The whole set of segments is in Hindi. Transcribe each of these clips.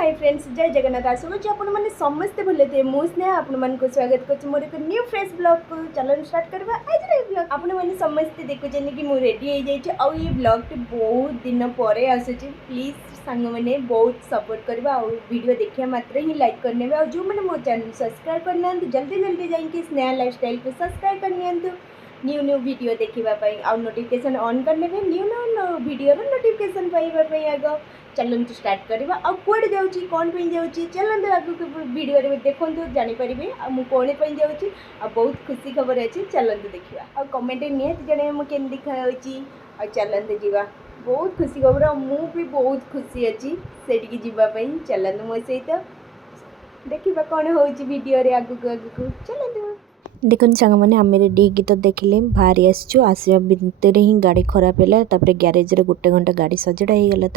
हाय फ्रेंड्स जय जगन्नाथ आशा करुँच आपने समस्ते भले थे मुझे आपको स्वागत कर मोर एक न्यू फ्रेश ब्लॉग को चलन स्टार्ट करवा आज ब्लॉग आपने समस्ते देखुं कि मुझे रेडी हो जाइए आउ ये ब्लॉग टी बहुत दिन पर आसूँ प्लीज सांग मैंने बहुत सपोर्ट करवा आ वीडियो देखा मात्र ही लाइक करने और जो मैंने मो चैनल सब्सक्राइब करना जल्दी जल्दी जाइए स्नेहा लाइफस्टाइल को सब्सक्राइब करनी न्यू न्यू वीडियो देखापी आ नोटिफिकेशन ऑन करने न्यू न्यू वीडियो नोटिफिकेशन पाइबापी आग चलते स्टार्ट करवा आ कौटे जाऊँगी कौन जाऊँगी चलते आगे वीडियो देखो जानीपर मुझे कौन जाऊँगी आ बहुत खुशी खबर अच्छी चलते देखा आ कमेंट निहत जन मुझे देखा आ चलते जावा बहुत खुशी खबर मुझे बहुत खुशी अच्छी से जावाई चलते मो सहित देखा कौन हो वीडियो आगू आगू चलते देखो सांग मैंने आम रेडी होगी तो देखिले बाहरी आसचु आसवा भितर ही गाड़ी खराब है तापर ग्यारेज रे गोटे घंटा गाड़ी सजड़ा हो गला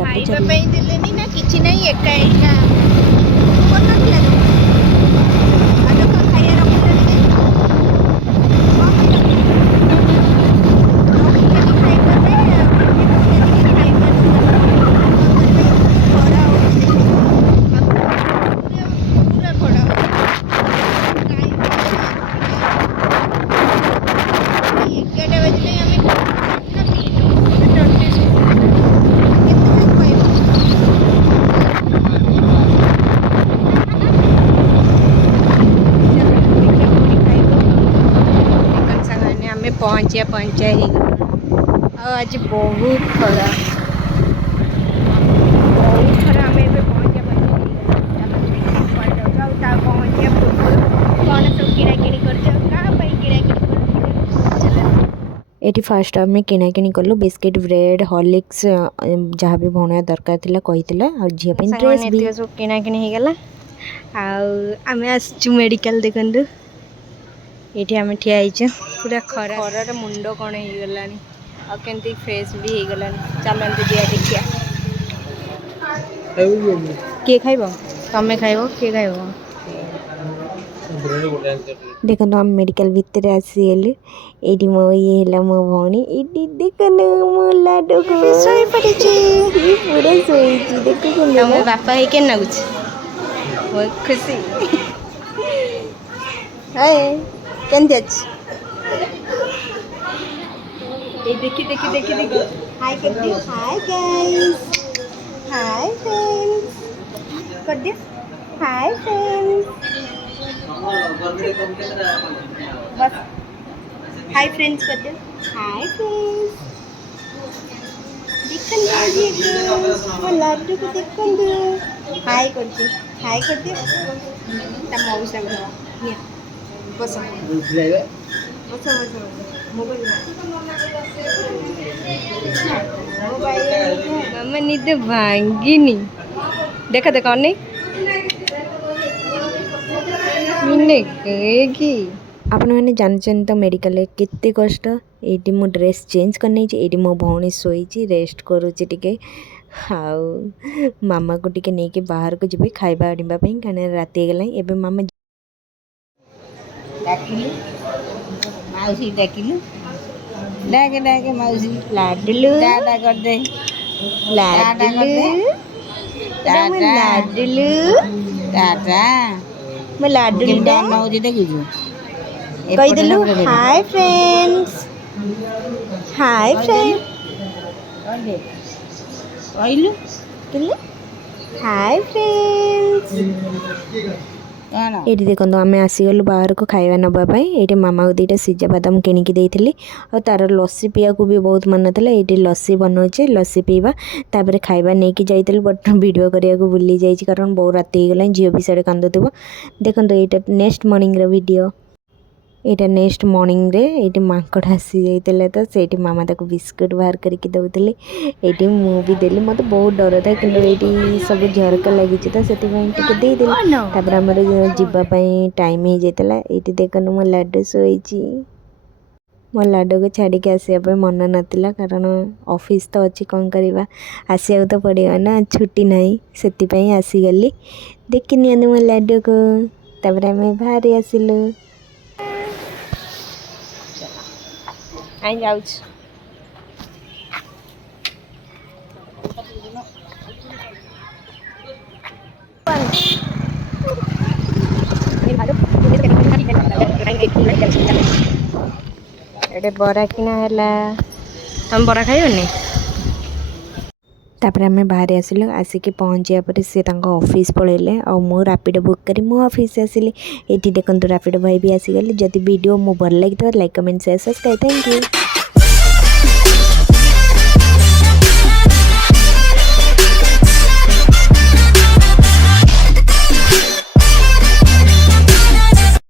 पहुँचा पहुँचा ही आज बहुत खरा आम पहुँचा पहुँचा कौन सब किणाकिणी ये फास्ट आम किणाकिणी कलु बिस्किट ब्रेड हॉर्लिक्स जहाँ भी भौणा दरकार थिला कहितला और झिया पे ड्रेस भी सब किणाकिणी हो गला आम आसचु मेडिकल देखु ये आम ठिया पूरा खरार मुंड कौन हो गला आमती फ्रेश भी हो गला चलते दिया देखिया किए खाइब तमें खाइब किए खाइब देखो आम मेडिकल भितर आसीगलु ये मो ये है मो भौणी ये देखो मो लाडो को सोई पड़ी पूरा सोई देखो मो बापा है के लगुच बहुत खुशी हाय केंती अच्छी देखी देखी देखी देखी हाय कर दियो हाय गाइस हाय फ्रेंड्स कर दियो हाय फ्रेंड्स बस हाय फ्रेंड्स कर दियो हाय फ्रेंड्स देखो लाडू को देखो हाय कर दियो ता मौसा को बस बस मोबाइल मामा निद भांगिनी देखा देखा अने आपण मैंने जानते तो मेडिकल केते कष्ट ये मो ड्रेस चेंज करनी ये मो भौणी शोई रेस्ट करुचे टिके हाउ मामा को टिके नहीं के बाहर को जी खाइबा आनिबापी कहीं राति गला एवं मामा डाकिलु मौसी डाकिलु डाके डाके मौसी लाडलू टाटा कर दे लाडलू लाडलू टाटा मैं लाडलू मौसी देखु कही देलु हाय फ्रेंड्स कहलु हाय फ्रेंड्स ये देखो आम आसीगलु बाहर को खाଇବା नापी ये मामा को दुईटा सिजा बादाम किणिकी देती और तार लस्सी पीवा को भी बहुत मन था ये लस्सी बनाऊे लस्सी पीवा तापर खाଇବା नहीं कि जाइल बट वीडियो करने को भूली जाइए कारण बहुत राति हो गला झील भी साढ़े कांदुव देखो ये नेक्स्ट मॉर्निंग वीडियो यहाँ नेक्स्ट मॉर्निंग रे ये माकड़ आसी जाइए तो से मामा ताको बिस्कुट बाहर करके दौले ये मुझे देली मत बहुत डर था कि ये सब झरका लगी तो से देदेली तापर आम जावाई टाइम हो जाता ये देखो मो लाडू शोई मो लाडू को छाड़ी आसवाई मन नाला कारण ऑफिस तो अच्छी कौन करवा आसिया तो पड़ेगा ना छुट्टी नहीं से आसीगली देखी नि मो लाडू को तापर आम बाहर आसिलु आई जाऊँ एटे बरा किना है तुम बरा खाइबनी तापर आम बाहर आसिलु आसिक पहुँचा पर सी ऑफिस पलैले और मु रैपिडो बुक करी मो ऑफिस आसिली ये देखो रैपिडो भाई भी आसीगले जदि वीडियो मो भल लगी like comment share subscribe thank you.